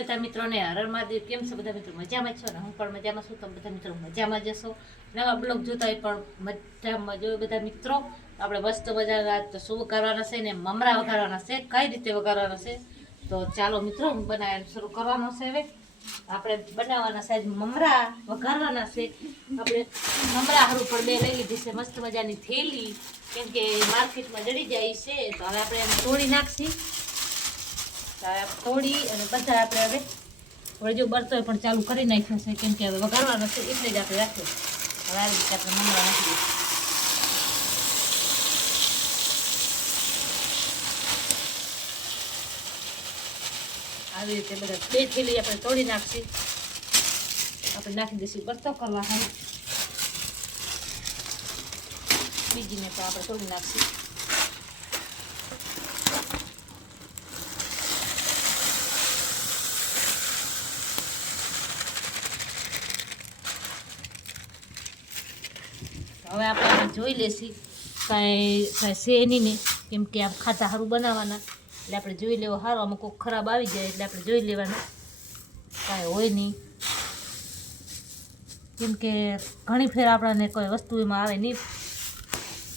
બધા મિત્રોને હર મહાદેવ. કેમ છો બધા મિત્રો? મજામાં છો ને? હું પણ મજામાં છું. તમે બધા મિત્રો મજામાં જશો. નવા બ્લોગ જોતા હોય પણ મજામાં જો બધા મિત્રો. આપણે મસ્ત મજાના તો શું કરવાના છે ને મમરા વઘારવાના છે. કઈ રીતે વઘારવાના છે તો ચાલો મિત્રો બનાવવાનું શરૂ કરવાનું છે. હવે આપણે બનાવવાના છે મમરા વઘારવાના છે. આપણે મમરા હારું પણ બે લઈ લીધી છે મસ્ત મજાની થેલી, કેમ કે માર્કેટમાં જડી જાય છે. તો હવે આપણે એને તોડી નાખશી. તોડી અને બધા આપણે હવે જો બરતો પણ ચાલુ કરી નાખ્યો છે, કેમ કે હવે વઘારવાનો છે એટલે જ આપણે રાખીએ. હવે આ રીતે આપણે મમરા નાખી દઈએ. આવી રીતે બધા બે થેલી આપણે તોડી નાખશી. આપણે નાખી દઈશું બરતો કરવા. હવે બીજીને પણ આપણે તોડી નાખશી. હવે આપણે જોઈ લેશી કાંઈ છે નહીં ને, કેમ કે આમ ખાતા સારું બનાવવાના એટલે આપણે જોઈ લેવો સારું. આમાં કોઈ ખરાબ આવી જાય એટલે આપણે જોઈ લેવાનું, કાંઈ હોય નહીં. કેમ કે ઘણી ફેર આપણને કોઈ વસ્તુ એમાં આવે નહીં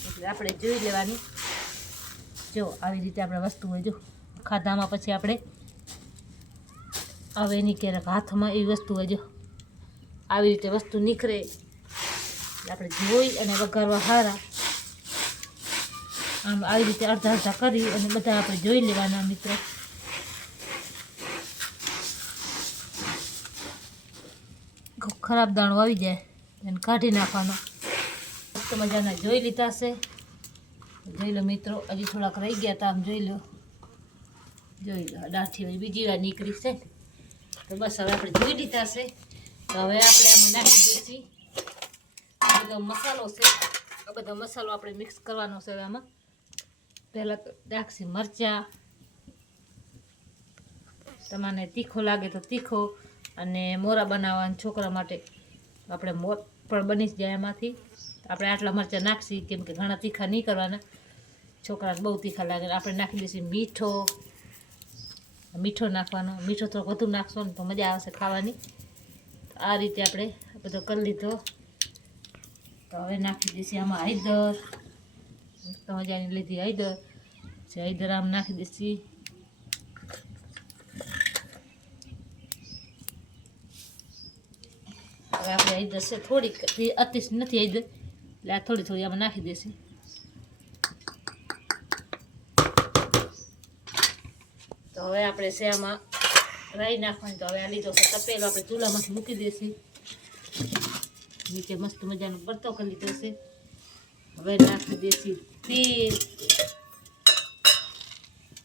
એટલે આપણે જોઈ લેવાની. જો આવી રીતે આપણે વસ્તુ હોય, જો ખાધામાં પછી આપણે આવે નહીં ક્યારેક હાથમાં એવી વસ્તુ હોય, જો આવી રીતે વસ્તુ નીકળે આપણે જોઈ અને વઘારવા સારા. આમ આવી રીતે અડધા અડધા કરી અને બધા આપણે જોઈ લેવાના મિત્રો. ખરાબ દાણો આવી જાય એને કાઢી નાખવાનો. મસ્ત મજાના જોઈ લીધા છે. જોઈ લો મિત્રો, હજી થોડાક રહી ગયા હતા. આમ જોઈ લો ડાઠી હોય બીજી વાર નીકળી છે. તો બસ હવે આપણે જોઈ લીધા છે. તો હવે આપણે આમાં નાખી દઈશું બધો મસાલો છે. આ બધો મસાલો આપણે મિક્સ કરવાનો છે. આમાં પહેલાં તો નાખશી મરચાં. તમને તીખો લાગે તો તીખો, અને મોરા બનાવવાના છોકરા માટે આપણે મોર પણ બની જ જાય એમાંથી. આપણે આટલા મરચાં નાખશી, કેમ કે ઘણા તીખા નહીં કરવાના, છોકરાને બહુ તીખા લાગે. આપણે નાખી દઈશું મીઠો નાખવાનો. મીઠો થોડો વધુ નાખશો ને તો મજા આવશે ખાવાની. આ રીતે આપણે બધો કરી લીધો. તો હવે નાખી દઈશું આમાં હળદર. મસ્ત મજાની લીધી હળદર. હળદર આમ નાખી દઈશું. હવે આપણે હળદર છે થોડીક, અતિશ નથી હળદર એટલે આ થોડી થોડી આમાં નાખી દઈશું. તો હવે આપણે છે આમાં રાઈ નાખવાની. તો હવે આ લીધો છે તપેલો, આપણે ચૂલામાંથી મૂકી દઈશું. નીચે મસ્ત મજાનો બરતો કરી લીધો છે. હવે નાખી દઈશું તેલ.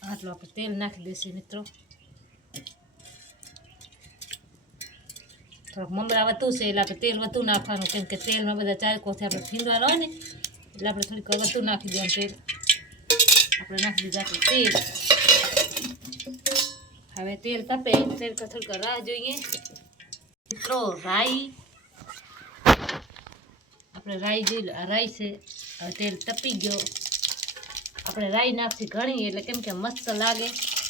આટલું આપણે તેલ નાખી દઈશું મિત્રો. થોડોક મમરા વધુ છે એટલે આપણે તેલ વધુ નાખવાનું, કેમ કે તેલમાં બધા ચારકોથી આપણે ફીંદવાનું હોય ને એટલે આપણે થોડીક વધુ નાખી દેવાનું તેલ. આપણે નાખી દીધું આપણું તેલ. હવે તેલ તપે, તેલ થોડીક રાહ જોઈએ મિત્રો. રાઈ આપણે રાઈ જોઈ લો, આ રાઈ છે. હવે તેલ તપી ગયો. આપણે રાઈ નાખી ઘણી એટલે કેમ કે મસ્ત લાગે.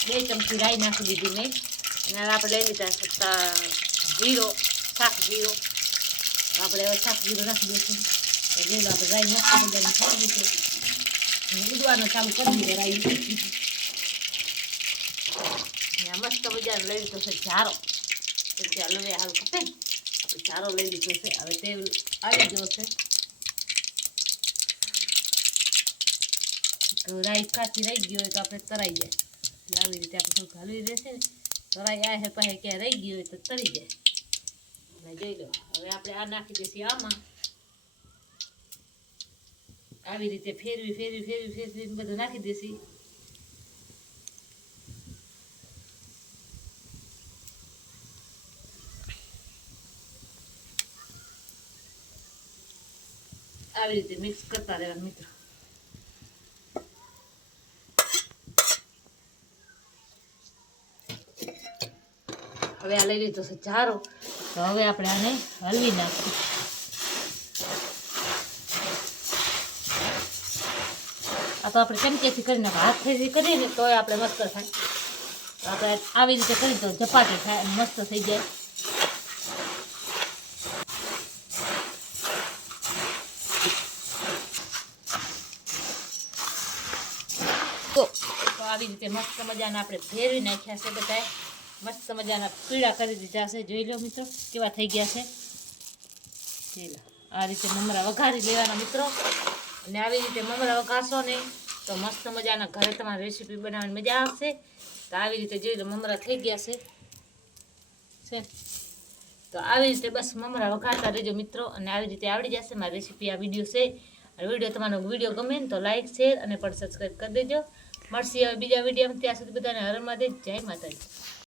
2 ચમચી રાઈ નાખી દીધી મેં. અને આપણે લઈ લીધા જીરો, શાક જીરો. આપણે હવે શાક જીરો નાખી દઈશું. જોઈ લો આપણે રાઈ નાખી બધાને ખાઈ દીધું. ઉડવાનું ચાલુ કરી દીધું રાઈ. મસ્ત મજાનો લઈ લીધો છે જારો. પછી હલવે હાલ ખપે ને આપણે જારો લઈ લીધો છે. હવે તેલ આવી ગયો છે. રાઈ કાચી રહી ગયો હોય તો આપણે તરાઈ જાય. આવી રીતે આપણે થોડુંક હલવી રહેશે ને તરાઈ આવે પાસે ક્યાં રહી ગયો હોય તો તરી જાય. જોઈ લો હવે આપણે આ નાખી દઈશું આમાં. આવી રીતે ફેરવી ફેરવી ફેરવી ફેરવી બધું નાખી દઈશું. આવી રીતે મિક્સ કરતા રહેવાનું મિત્રો. હવે આ લઈ લીધો છે જારો. તો હવે આપણે આને હલવી નાખીએ. આ તો આપણે ચમચેથી કરીને હાથથી કરીએ ને તોય આપણે મસ્ત થાય. આપણે આવી રીતે કરી તો ચપાટી થાય અને મસ્ત થઈ જાય. તો આવી રીતે મસ્ત મજાના આપણે ભેરવી નાખ્યા છે બધાય. મસ્ત મજાના પીળા કરી દીધા છે. જોઈ લો મિત્રો કેવા થઈ ગયા છે. જોઈ લો આ રીતે મમરા વઘારી લેવાના મિત્રો. અને આવી રીતે મમરા વઘારશો ને તો મસ્ત મજાના ઘરે તમારી રેસીપી બનાવવાની મજા આવશે. તો આવી રીતે જોઈ લો મમરા થઈ ગયા છે. તો આવી રીતે બસ મમરા વઘારતા રહેજો મિત્રો. અને આવી રીતે આવડી જશે મારી રેસીપી. આ વિડીયો છે અને તમારો વિડીયો ગમે ને તો લાઈક શેર અને પણ સબસ્ક્રાઈબ કરી દેજો. મળશે હવે બીજા વિડીયોમાં. ત્યાં સુધી બધાને હર મહાદેવ. જય માતાજી.